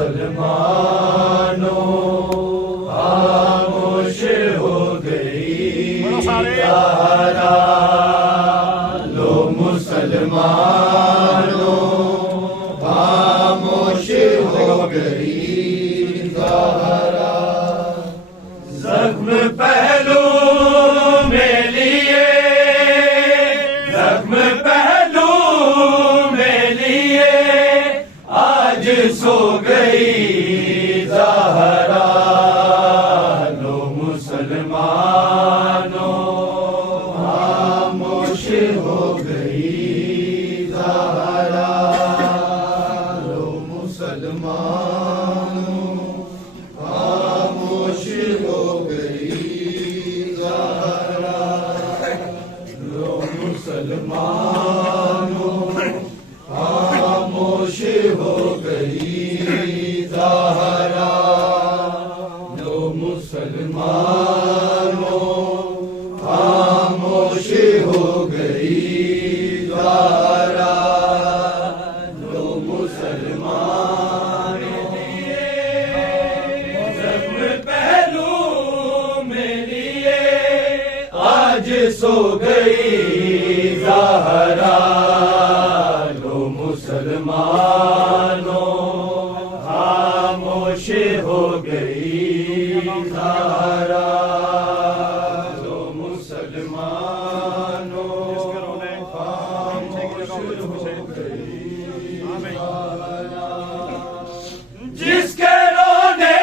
مسلمانوں خاموش ہو گئی زہرا، لو مسلمانوں خاموش ہو گئی زہرا، زخم پہلو میں لیے، زخم پہلو میں لیے آج سو گئی زہرا، لو مسلمانوں خاموش ہو گئی زہرا، لو مسلمانوں خاموش ہو گئی زہرا، لو مسلمانوں خاموش ہو گئی زہرا، لو مسلمانوں خاموش ہو گئی زہرا، لو مسلمانوں زخم پہلو میں لیے آج سو گئی زہرا، لو مسلمانوں خاموش ہو گئی زہرا، لو مسلمانوں خاموش ہو گئی زہرا، جس کے رونے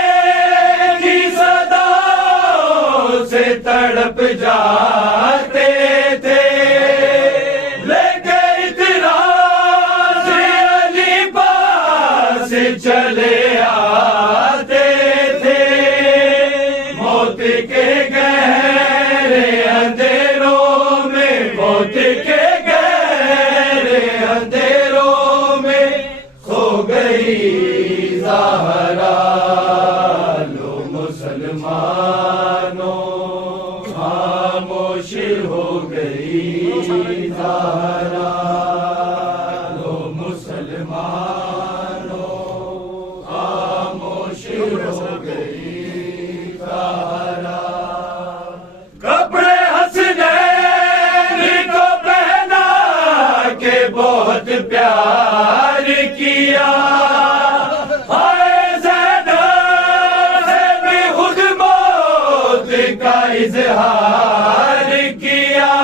کی صداؤں سے تڑپ جاتے تھے، لے کے اعتراض علی پاس چلے آتے تھے، موت کے گہرے اندھیروں میں، موت کے گہرے اندھیروں میں کھو گئی زہرا، لو مسلمانوں خاموش ہو گئی زہرا، لو مسلمانوں خاموش ہو گئی زہرا، کپڑے حسنین کو پہنا کے بہت پیار کیا، ہائے زینب سے بھی خود موت کا اظہار کیا،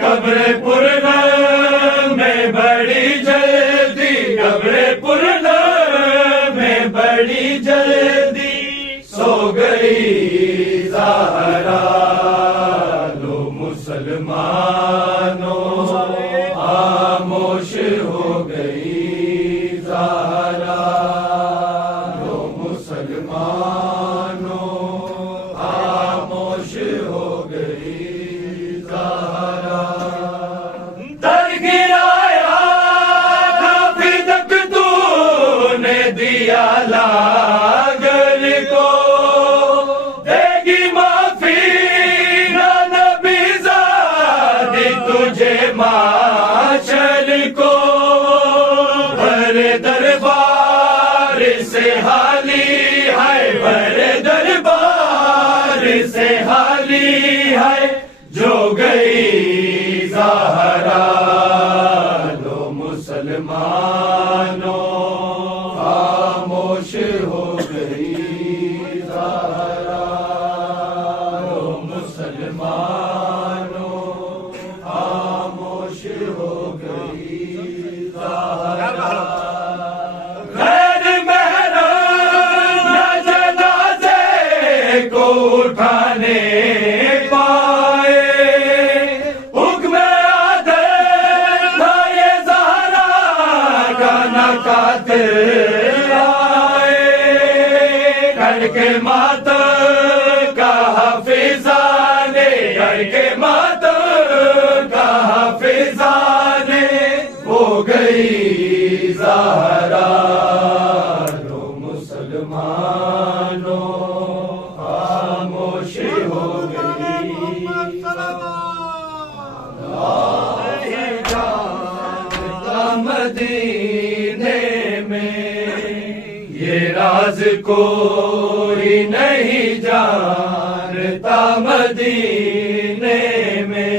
قبر پرنم میں بڑی جلدی، قبر پرنم میں بڑی جلدی سو گئی زہرا، لو مسلمانوں خاموش ہو گئی زہرا، لو مسلمانوں خاموش ہو گئی زہرا، در گرایا کافی تک تو نے دیا لاگل کو، دے گی معافی نہ نبی زادی تجھے معاشر کو، بھر دربار سے حالی ہے، بھر دربار سے حالی ہے جو گئی زہرا، لو مسلمانوں خاموش ہو گئی زہرا، لو مسلمانوں خاموش ہو گئی زہرا، غیر محرم نہ جنازے کو اٹھانے پائے، حکم عادل تھا یہ زہرا کا نہ قاتل آئے، کر کے ماتم کا حافظانے، کر کے ماتم کا حافظانے ہو گئی زہرا، لو مسلمانوں خاموش ہو گئی مدینے میں یہ راز کوئی نہیں جانتا مدینے میں،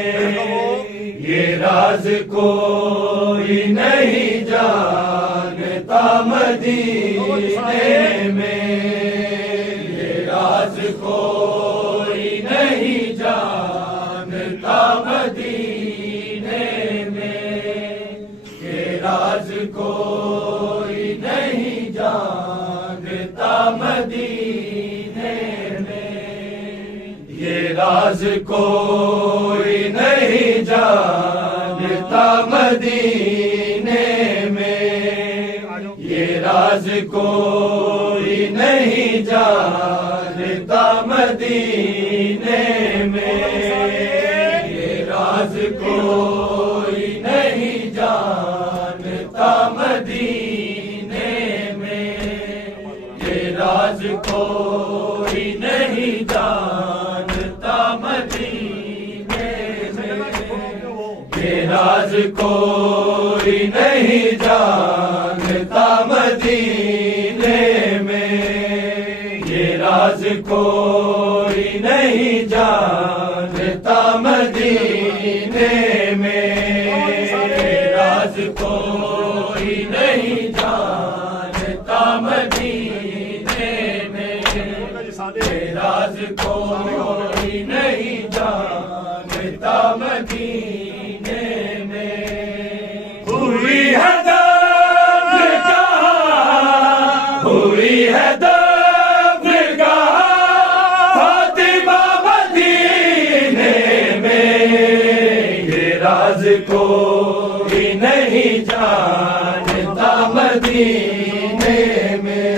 یہ راز کوئی نہیں جانتا مدینے میں، یہ راز کوئی نہیں جانتا مدینے میں، یہ راز کوئی نہیں جانتا مدینے میں، یہ راز کوئی نہیں جانتا مدینے میں، یہ راز کوئی نہیں جانتا مدینے میں، یہ راز کوئی نہیں جانتا مدینے میں، یہ راز کوئی نہیں جانتا مدینے میں، یہ راز کوئی نہیں جانتا مدینے میں، یہ راز کوئی نہیں جانتا مدینے میں، راز کوئی نہیں جانتا مدینے میں، راز کوئی نہیں جانتا مدینے میں، ہوئی ہے دفن کہاں، ہوئی ہے دفن کہاں فاطمہ مدینے میں، یہ راز کوئی نہیں جانتا مدینے میں،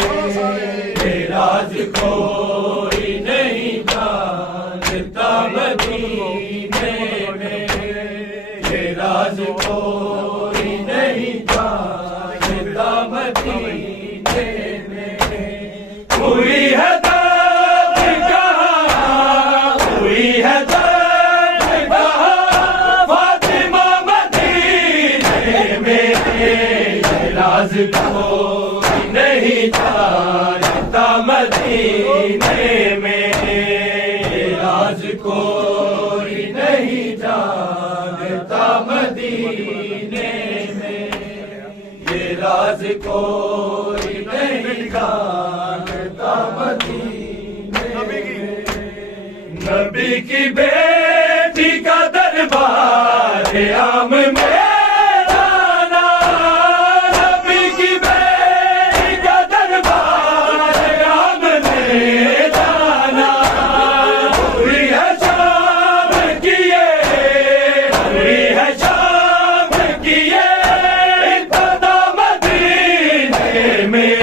یہ راز کوئی نہیں جانتا مدینے میں، یہ راز کوئی نہیں جانتا مدینے میں، ہوئی ہے دفن کہاں، ہوئی ہے دفن کہاں فاطمہ مدینے میں، یہ راز کوئی نہیں جانتا مدینے میں، یہ راز کوئی نہیں جانتا مدینے میں، یہ راز کوئی نہیں جانتا مدینے میں، نبی کی بیٹی کا دربار عام میں جانا، نبی کی بیٹی کا دربار عام میں جانا، ہوئی ہے شام کی ہوئی ہے شام کی ابتدا مدینے میں،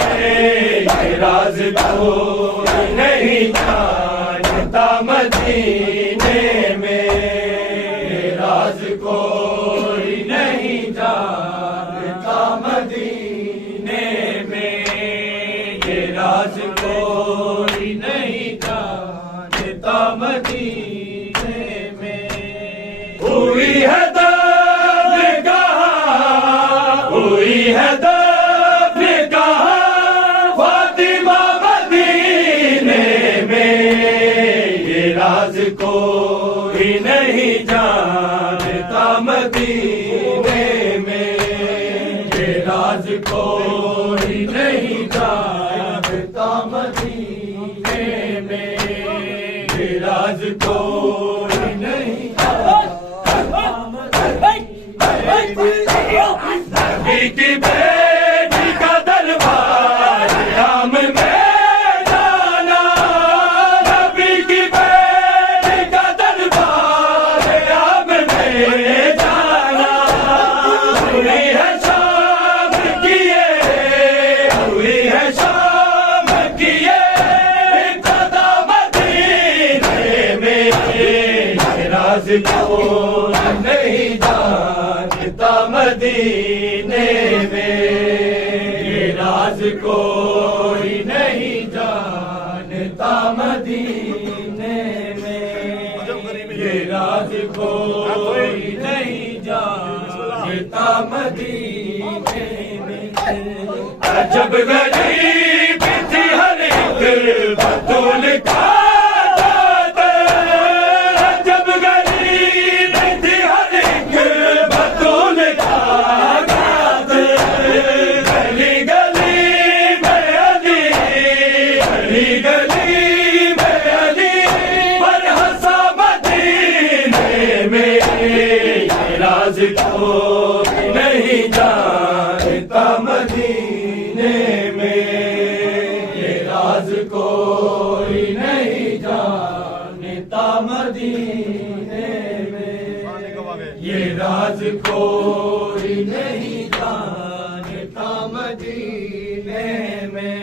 یہ راز کوئی نہیں جانتا مدینے میں، یہ راز کوئی نہیں جانتا مدینے میں، یہ راز کوئی نہیں جانتا مدینے میں، ہوئی ہے دفن کہاں، ہوئی ہے دفن کہاں فاطمہ مدینے میں، یہ راز کوئی نہیں جانتا مدینے میں، یہ راز کوئی نہیں جانتا مدینے میں، یہ راز کوئی نہیں جانتا نبی کی بیٹی کا دربار عام میں جانا، نبی کی بیٹی کا دربار عام میں جانا، ہوئی ہے شام کی ہوئی ہے شام کی ابتدا مدینے میں، یہ راز کوئی نہیں جانتا مدینے میں، یہ راز کوئی نہیں جانتا مدینے میں، یہ راز کوئی نہیں جانتا مدینے میں، عجب غریب بطول کا داتا جب غریب تھی ہر ایک بطول کا داتا گلی گلی میں علی گلی گلی میں علی پر ہنسا مدینے میں یہ راز کوئی نہیں جانتا مدینے میں یہ راز کوئی نہیں جانتا مدینے میں یہ راز کوئی نہیں جانتا مدینے میں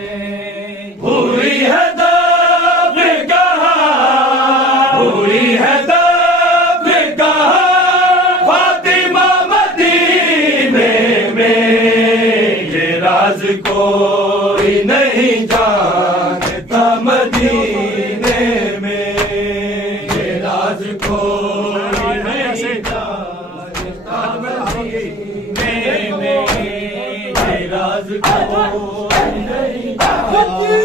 ہوئی ہے دب کہاں ہوئی ہے دب کہاں فاطمہ مدینے میں یہ راز کوئی نہیں جانتا مدینے میں یہ راز کوئی نہیں جانتا مدینے میں یہ راز کوئی نہیں جانتا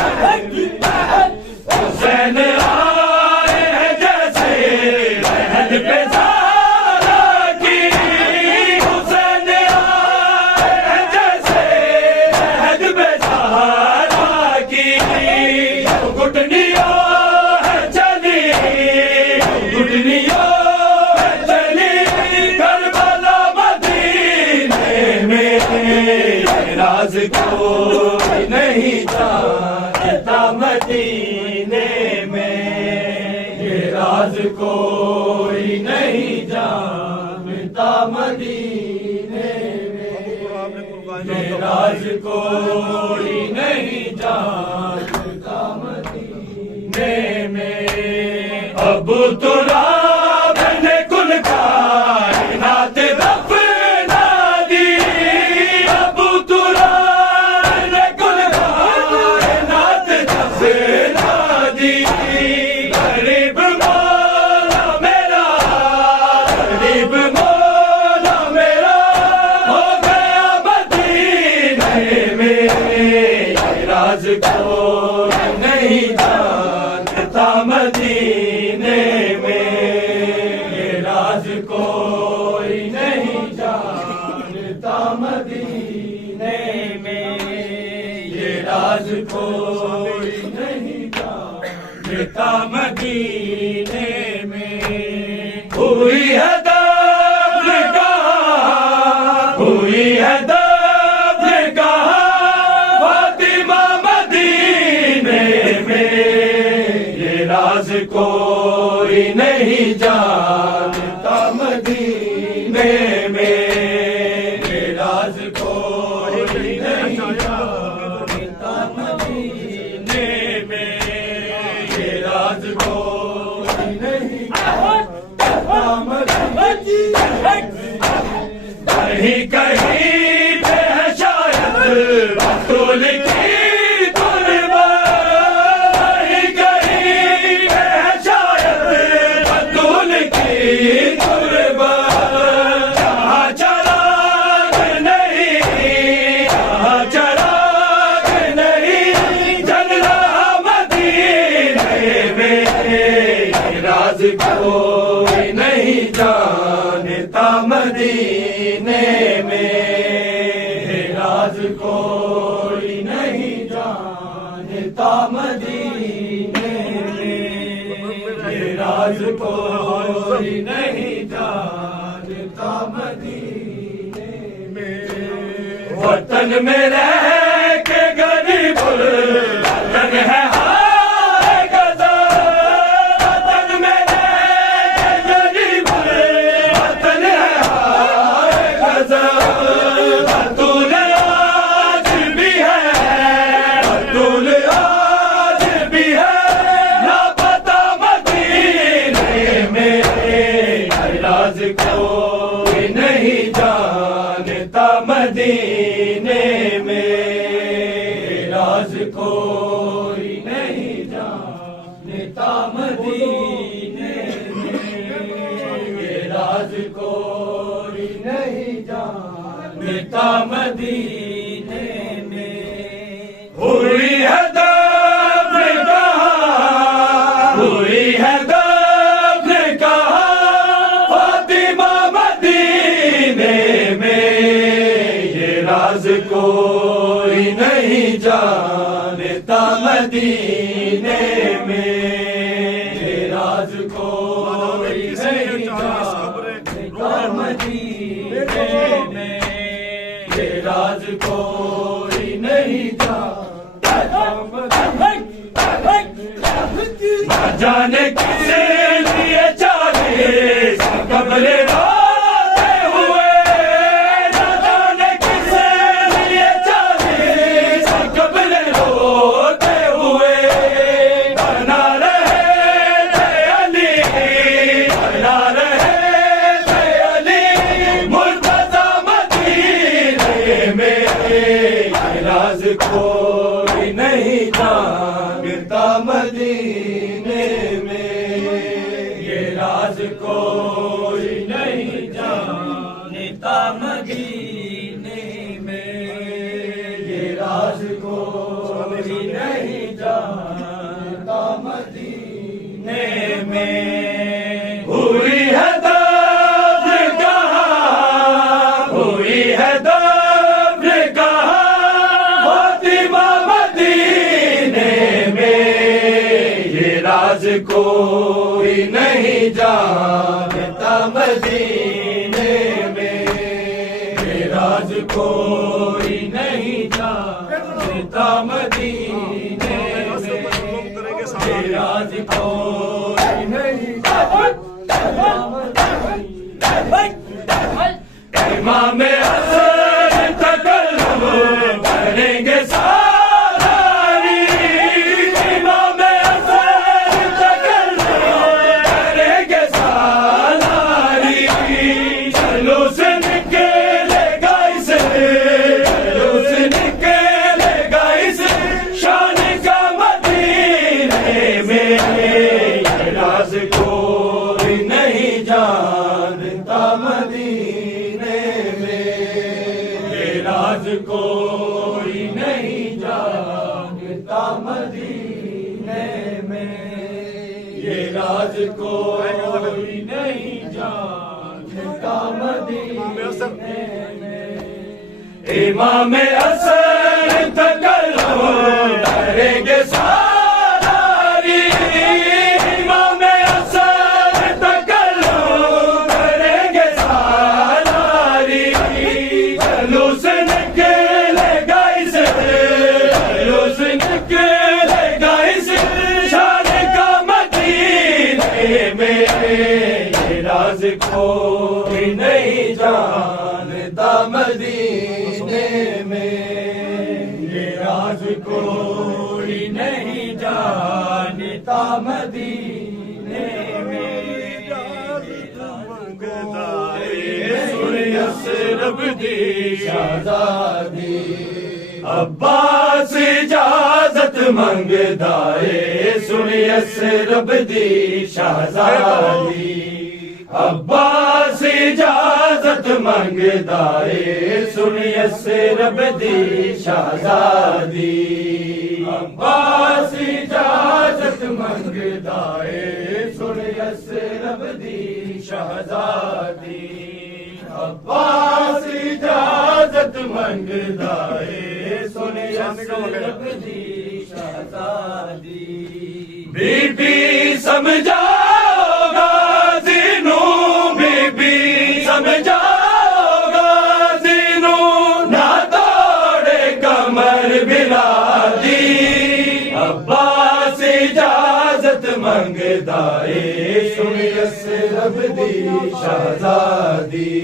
مدینے میں حسین آئے ہیں جیسے رہد پہ زہرا کی حسین آئے ہیں جیسے رہد پہ زہرا کی گھٹنیوں ہے چلی گھٹنیوں ہے چلی کربلا مدینے میں یہ راز کوئی نہیں جانتا مدینے میں یہ راز کوئی نہیں جانتا مدینے میں یہ راز کوئی نہیں جانتا مدینے میں ابو تراب نے کل کائنات دفنا دی ابو تراب نے کل کائنات دفنا دی غریب مولا میرا غریب مولا میرا ہو گیا مدینے میں یہ راز کوئی نہیں جانتا مدینے میں یہ راز کوئی نہیں جانتا مدینے میں یہ راز کوئی نہیں جانتا مدینے میں ہوئی ہے دب کہاں ہوئی ہے دب کہاں فاطمہ مدینے میں یہ راز کوئی نہیں جانتا مدینے میں یہ راز کوئی نہیں جانتا مدینے میں یہ راز کوئی نہیں جانتا مدینے کہیں کہیں پہ ہے شاید بطول کی قربا کہیں کہیں پہ ہے شاید بطول کی قربا جہاں چراغ نہیں جہاں چراغ نہیں جل رہا مدینے میں یہ راز کوئی نہیں جانتا مدینے میں یہ راز کوئی نہیں جانتا مدینے میں یہ راز کوئی نہیں جانتا مدینے میں وطن میں رہ کے غریب الوطن ہے ہائے غزہ وطن میں رہ کے غریب الوطن ہے ہائے غزہ بطول آج بھی ہے بطول آج بھی ہے لاپتہ مدینے میں یہ راز کوئی نہیں جانتا مدینے میں یہ راز کوئی نہیں جانتا مدینے میں یہ راز کوئی نہیں جانتا مدینے میں ہوئی جانتا مدینے میں، یہ راز کوئی نہیں جانتا مدینے میں، یہ راز کوئی نہیں جانتا، نہ جانے کس لیے چاہے قبر روتے ہوئے، نہ جانے کس لیے چاہے قبر روتے ہوئے، بنا رہے تھے علی، بنا رہے تھے علی مرتضیٰ مدینے میں، یہ راز کوئی نہیں جانتا مدینے میں، یہ راز کوئی نہیں جانتا مدینے میں، یہ راز کوئی نہیں جانتا مدینے میں، ہوئی ہے دبر کہاں، ہوئی ہے دبر کہاں فاطمہ مدینے میں، یہ راز کوئی نہیں جانتا مدینے میں، یہ راز کوئی نہیں جانتا مدینے میں، یہ راز کوئی نہیں جانتا مدینے میں، امام حسن تکلم کریں گے سالاری، امام حسن تکلم کریں گے سالاری، چلو سے نکلے گا اسے، چلو سے نکلے گا اسے شان کا مدینے میں، یہ راز کوئی نہیں جانتا مدینے میں، یہ راز کوئی نہیں جانتا مدینے میں، یہ راز کوئی نہیں جانتا مدینے میں، امام حسن تکلم کریں گے سالاری، امام حسن تکلم کریں گے سالاری، چلو سے نکلے گا اسے، چلو سے نکلے گا اسے شان کا مدینے میں، یہ راز کوئی نہیں جانتا مدینے میں، یہ راز کوئی نہیں جانتا مدینے میں، رب دی شہزادی عباس اجازت منگدا ہے، سنیس رب دی شہزادی عباس اجازت منگدا ہے، سنیس رب دی شہزادی عباس اجازت منگدا ہے، سنیس رب دی شہزادی عباس اجازت منگدا ہے، سنیس رب دی شہزادی، بی بی سمجھاؤ غازی نو، بی بی سمجھاؤ غازی نو، نہ توڑے کمر بلادی، عباس اجازت منگدا ہے، سنیس رب دی شہزادی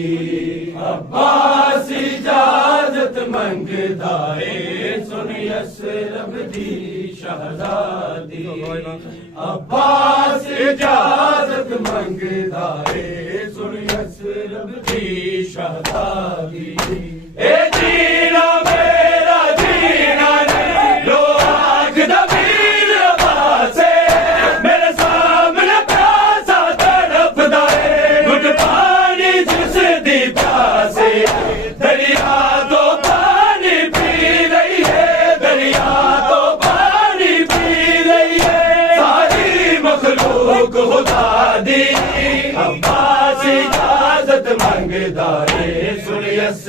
عباس اجازت منگدا ہے، سنیس رب دی شہزادی عباس اجازت منگدا ہے، سنیس رب دی شہزادی، اے جینا میرا جینا نہیں لو آنکھ دبیر سے، میرے سامنے پیاسا تڑپدا ہے، گھٹ پانی جس دی پیاسے، دریا تو پانی پی رہی ہے، دریا تو پانی پی رہی ہے، ساری مخلوق خدا دی عباس اجازت منگدا ہے، سنیس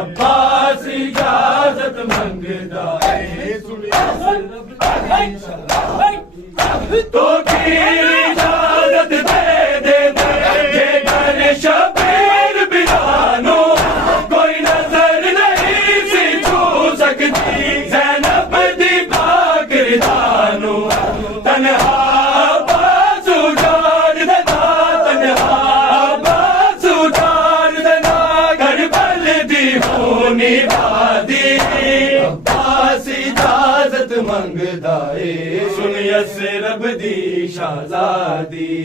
عباس اجازت منگدا ہے تو پھر اجازت دے جے گھر شبیر بلانو کوئی نظر نہیں سی چھو سکتی زینب دی باگردانو تنہا عباس اجاڑ دینا تنہا عباس اجاڑ دینا کربل دی ہونی وادی عباس اجازت منگدا اے سن یسرب دی شہزادی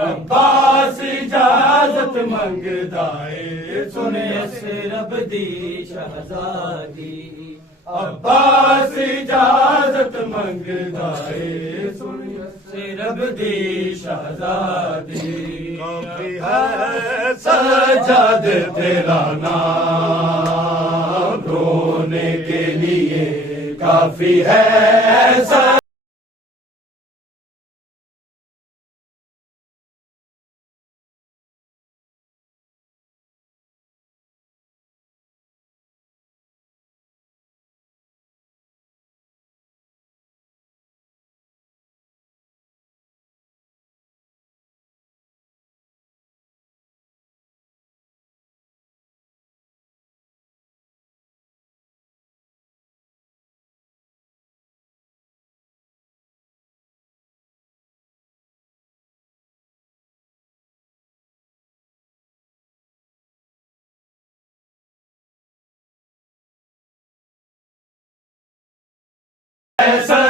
عباس اجازت منگدا اے سن یسرب دی شہزادی عباس اجازت منگدا اے سن یسرب دی شہزادی کافی ہے سجاد تیرا نام رونے کے لیے کافی ہے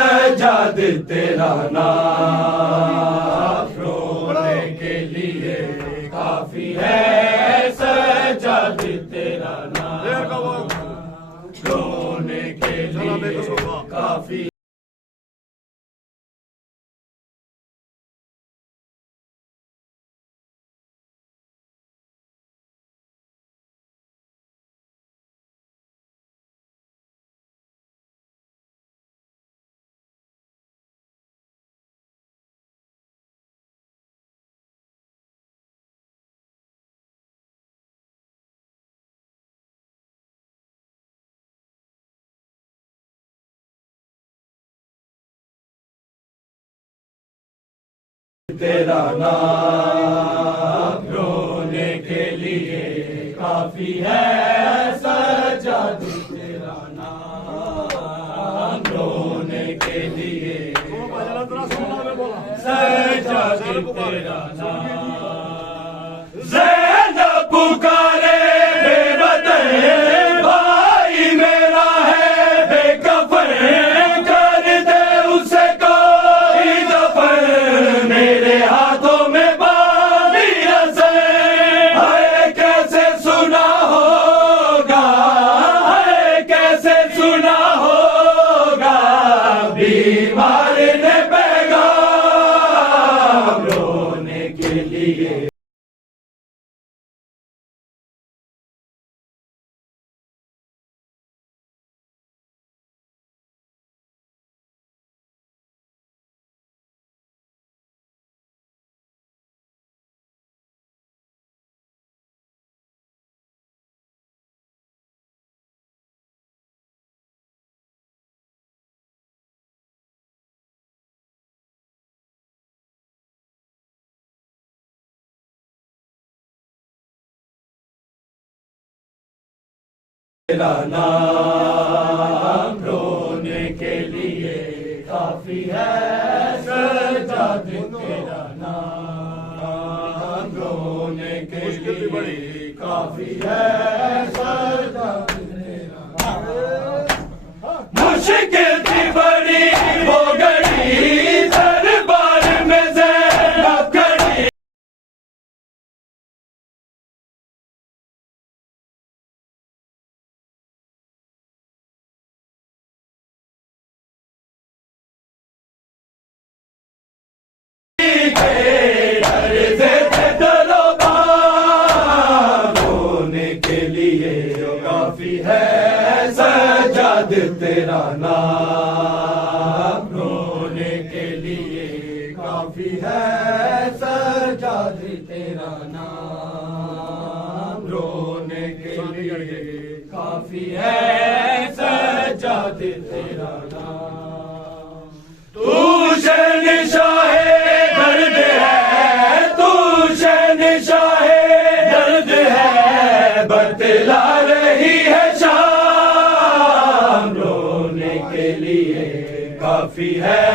سجاد تیرا نام رونے کے لیے کافی ہے سجاد تیرا نام رونے کے لیے کافی تیرا نام رونے کے لیے کافی ہے سجاد تیرا نام رونے کے لیے سجاد تیرا نام زینب پکارے بے وطن بھائی میرا ہے بے کفن کر دے اسے کوئی دفن میرے ہاتھوں میں باندھی رسے ہائے کیسے سنا ہوگا ہائے کیسے سنا ہوگا بیمار نے پیغام رونے کے لیے تیرا نام رونے کے لیے کافی ہے سجاد تیرا نام رونے کے لیے کافی ہے سجاد تیرا نام مشکل تھی بڑی وہ گھڑی دربار میں زینب کھڑی رونے کے لیے کافی ہے سجاد تیرا نام رونے کے لیے کافی ہے سجاد تیرا نام رونے کے لیے ہے سجاد تیرا نام. تو شہنشاہ درد ہے، تو شہنشاہ درد ہے، بتلا رہی ہے شام. رونے کے لیے کافی ہے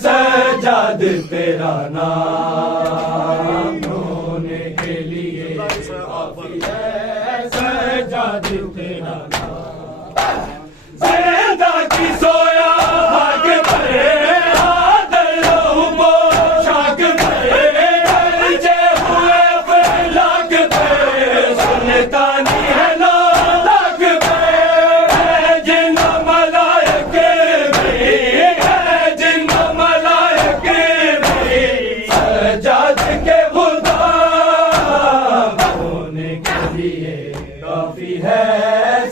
سجاد تیرا نام. رونے کے لیے کافی ہے سجاد تیرا نام. زندہ کی سویا بھاگ پڑے آدر لہو پوشاک پڑے، درجے ہوئے فلاک پڑے، سنتا نہیں ہے لاک پڑے. جن ملائک بھی ہے، جن ملائک بھی سجاد کے غلام. ہونے کے لیے کافی ہے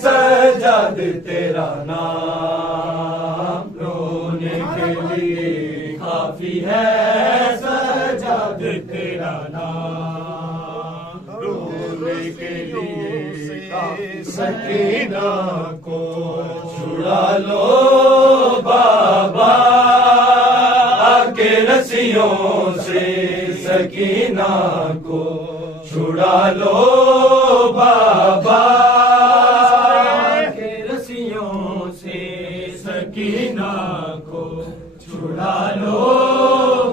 سجاد تیرا نام. رونے کے لیے کافی ہے سجاد تیرا نام. رونے کے لیے کافی. سکینہ کو چھڑا لو بابا آ کے رسیوں سے، سکینہ کو چھڑا لو بابا کے رسیوں سے، سکینہ کو چھڑا لو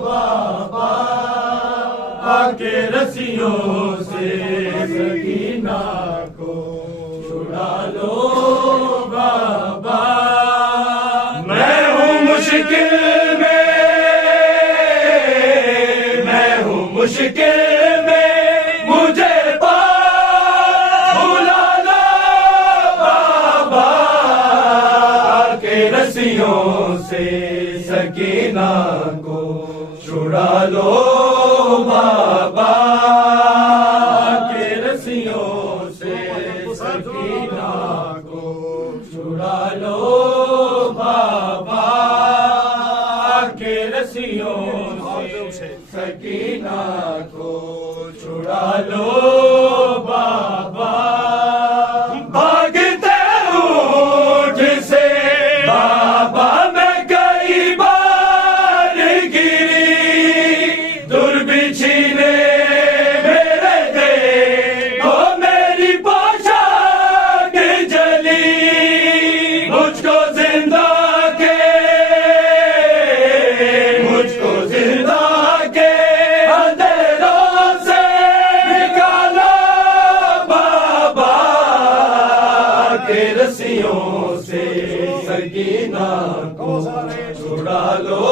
بابا کے رسیوں سے، سکینہ کو چھڑا لو بابا. میں ہوں مشکل میں، میں ہوں مشکل میں، مجھے بھلا لو بابا کے رسیوں سے، سکینہ کو چھڑا لو بابا کے رسیوں سے، سکینہ کو چھڑا لو بابا کے رسیوں سے، سکینہ کو چھڑا لو بابا. بھاگتے اونٹ سے بابا میں کئی بار گری، در بچھینے میرے دے تو میری پوشاک جلی. مجھ کو زندہ کے، مجھ کو زندہ کے اندھیروں سے نکالو بابا کے رسیوں سے، سکینہ کو چھڑا لو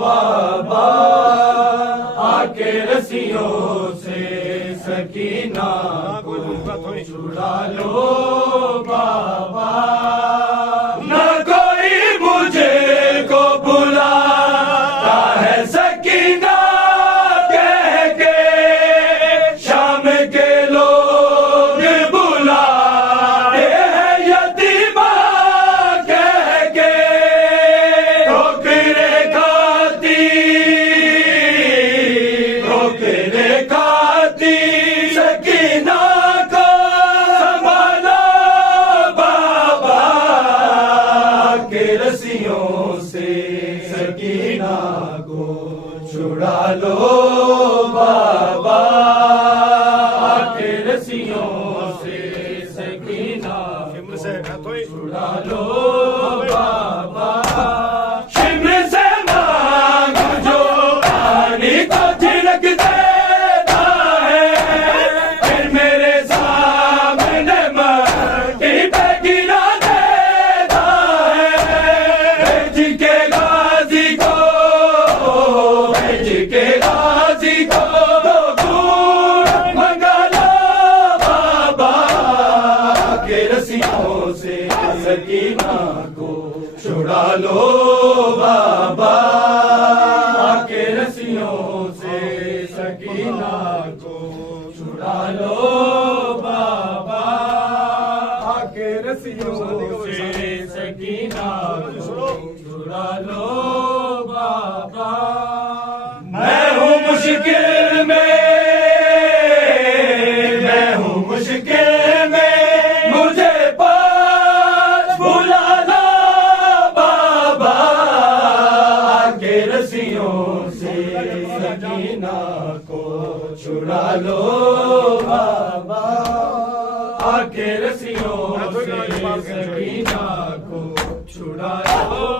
بابا کے رسیوں سے، سکینہ کو چھڑا لو بابا. نہ کوئی مجھے کو بلاتا ہے سکینہ کہہ کے، شام کے لوگ بلاتے ہیں یتیمہ کہہ کے. ٹھوکریں کھاتی، ٹھوکریں کھاتی، سکینہ کو سنبھالو بابا کے رسیوں سے، سکینہ کو چھڑا لو بابا کے رسیوں سے، سکینہ کو چھڑا لو بابا. شمر سے مانگ جو پانی کو جھلک دیتا ہے، پھر میرے سامنے مٹی پہ گرا دیتا ہے. بھیج کے غازی کو، بھیج کے غازی کو دو گھونٹ منگا لو بابا کے رسیوں سے، سکینہ کو چھڑا لو بابا کے رسیوں سے، سکینہ کو چھڑا لو بابا کے رسیوں سے، سکینہ کو چھڑا لو بابا. میں ہوں مشکل میں، میں ہوں مشکل میں، مجھے سکینہ کو چھڑا لو بابا، آ کے رسیوں سے سکینہ کو چھڑا لو